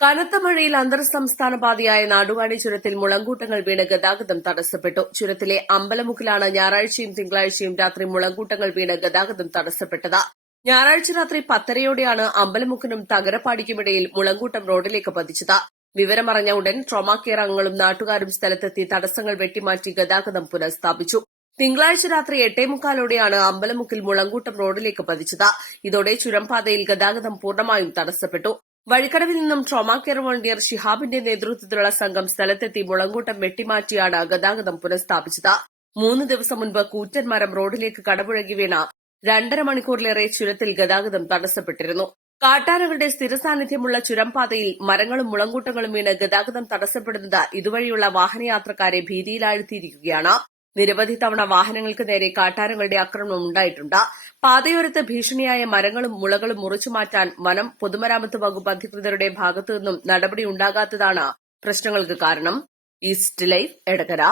കനത്ത മഴയിൽ അന്തർ സംസ്ഥാന പാതയായ നാടുകാണി ചുരത്തിൽ മുളങ്കൂട്ടങ്ങൾ വീണ് ഗതാഗതം തടസ്സപ്പെട്ടു. ചുരത്തിലെ അമ്പലമുക്കിലാണ് ഞായറാഴ്ചയും തിങ്കളാഴ്ചയും രാത്രി മുളങ്കൂട്ടങ്ങൾ വീണ് ഗതാഗതം തടസ്സപ്പെട്ടത്. ഞായറാഴ്ച രാത്രി 10:30യോടെയാണ് അമ്പലമുക്കിനും തകരപ്പാടിക്കുമിടയിൽ മുളങ്കൂട്ടം റോഡിലേക്ക് പതിച്ചത്. വിവരമറിഞ്ഞ ഉടൻ ട്രോമാ കെയർ അംഗങ്ങളും നാട്ടുകാരും സ്ഥലത്തെത്തി തടസ്സങ്ങൾ വെട്ടിമാറ്റി ഗതാഗതം പുനഃസ്ഥാപിച്ചു. തിങ്കളാഴ്ച രാത്രി 8:45ഓടെയാണ് അമ്പലമുക്കിൽ മുളങ്കൂട്ടം റോഡിലേക്ക് പതിച്ചത്. ഇതോടെ ചുരംപാതയിൽ ഗതാഗതം പൂർണ്ണമായും തടസ്സപ്പെട്ടു. വഴിക്കടവിൽ നിന്നും ട്രോമാ കെയർ വോളണ്ടിയർ ഷിഹാബിന്റെ നേതൃത്വത്തിലുള്ള സംഘം സ്ഥലത്തെത്തി മുളങ്കൂട്ടം വെട്ടിമാറ്റിയാണ് ഗതാഗതം പുനഃസ്ഥാപിച്ചത്. 3 ദിവസം മുൻപ് കൂറ്റൻ മരം റോഡിലേക്ക് കടപുഴകി വീണ 2.5 മണിക്കൂറിലേറെ ചുരത്തിൽ ഗതാഗതം തടസ്സപ്പെട്ടിരുന്നു. കാട്ടാനകളുടെ സ്ഥിര സാന്നിധ്യമുള്ള ചുരംപാതയിൽ മരങ്ങളും മുളങ്കൂട്ടങ്ങളും വീണ് ഗതാഗതം തടസ്സപ്പെടുന്നത് ഇതുവഴിയുള്ള വാഹനയാത്രക്കാരെ ഭീതിയിലാഴ്ത്തിയിരിക്കുകയാണ്. നിരവധി തവണ വാഹനങ്ങൾക്ക് നേരെ കാട്ടാനകളുടെ ആക്രമണം ഉണ്ടായിട്ടുണ്ട്. പാതയോരത്ത് ഭീഷണിയായ മരങ്ങളും മുളകളും മുറിച്ചുമാറ്റാൻ വനം പൊതുമരാമത്ത് വകുപ്പ് അധികൃതരുടെ ഭാഗത്തുനിന്നും നടപടി ഉണ്ടാകാത്തതാണ് പ്രശ്നങ്ങൾക്ക് കാരണം. East live, Edakkara.